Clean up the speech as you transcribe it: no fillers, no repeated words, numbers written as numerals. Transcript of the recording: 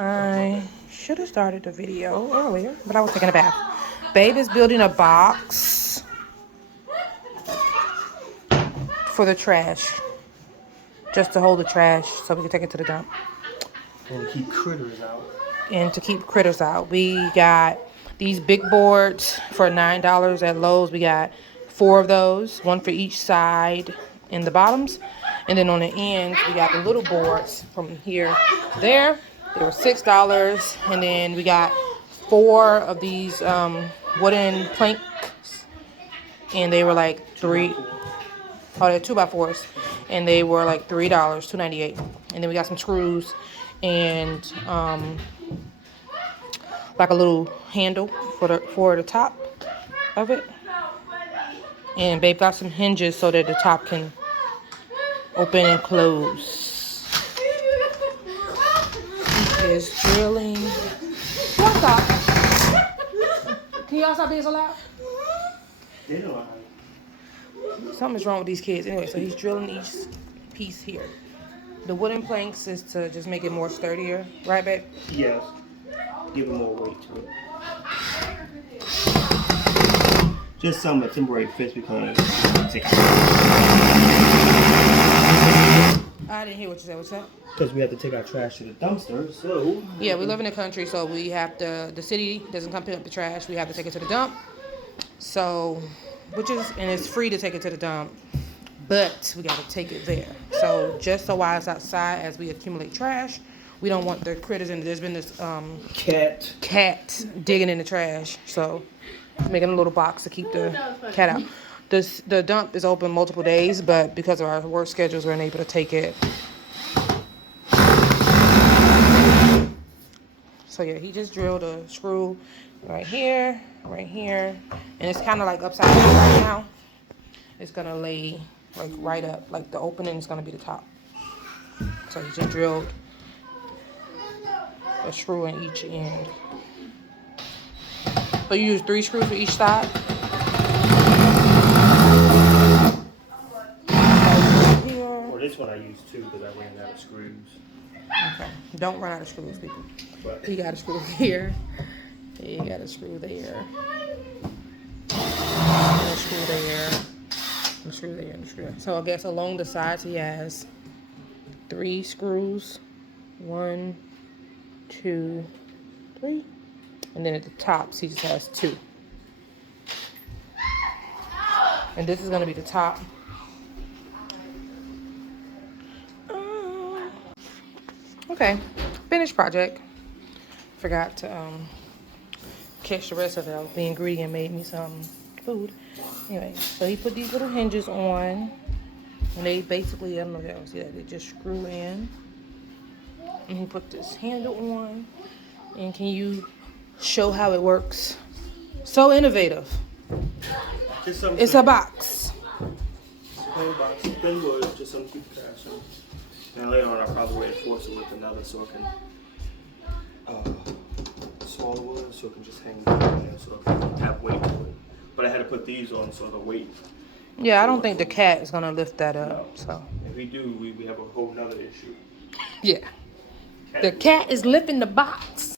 I should have started the video earlier, but I was taking a bath. Babe is building a box for the trash. Just to hold the trash so we can take it to the dump. And to keep critters out. And to keep critters out. We got these big boards for $9 at Lowe's. We got 4 of those, one for each side in the bottoms. And then on the ends, we got the little boards from here to there. They were $6. And then we got 4 of these wooden planks. And they were like $3. Oh, they're 2x4s. And they were like $3, $2.98. And then we got some screws and like a little handle for the top of it. And babe got some hinges so that the top can open and close. He is drilling. What's up? Can y'all stop being so loud? They don't know. Something's wrong with these kids. Anyway, so he's drilling each piece here. The wooden planks is to just make it more sturdier. Right, babe? Yes. Give it more weight to it. Just some temporary fix because I didn't hear what you said. What's that? Because we have to take our trash to the dumpster, so... Yeah, we live in the country, so we have to... The city doesn't come pick up the trash. We have to take it to the dump. So, and it's free to take it to the dump. But we got to take it there. So, just so while it's outside, as we accumulate trash, we don't want the critters in. There's been this cat digging in the trash. So, making a little box to keep the cat out. The dump is open multiple days, but because of our work schedules, we're unable to take it. So yeah, he just drilled a screw right here, and it's kind of like upside down right now. It's gonna lay like right up, like the opening is gonna be the top. So he just drilled a screw in each end. So you use 3 screws for each side. For this one I use 2 because I ran out of screws. Okay, don't run out of screws, people. But He got a screw here. He got a screw there. And a screw there. And a screw there. And a screw there. So I guess along the sides he has 3 screws. 1, 2, 3. And then at the tops he just has 2. And this is gonna be the top. Okay, finished project. Forgot to catch the rest of it. I was being greedy and made me some food. Anyway, so he put these little hinges on, and they basically, I don't know if y'all see that, they just screw in. And he put this handle on. And can you show how it works? So innovative. It's a box. Plain box, thin wood, just some keep trash on. And later on, I'll probably reinforce it with another so it can, smaller wood, so it can just hang down there, so it can have weight to it. But I had to put these on so the weight. Yeah, I don't think the cat is gonna lift that up. So if we do, we have a whole nother issue. yeah, the cat is lifting the box.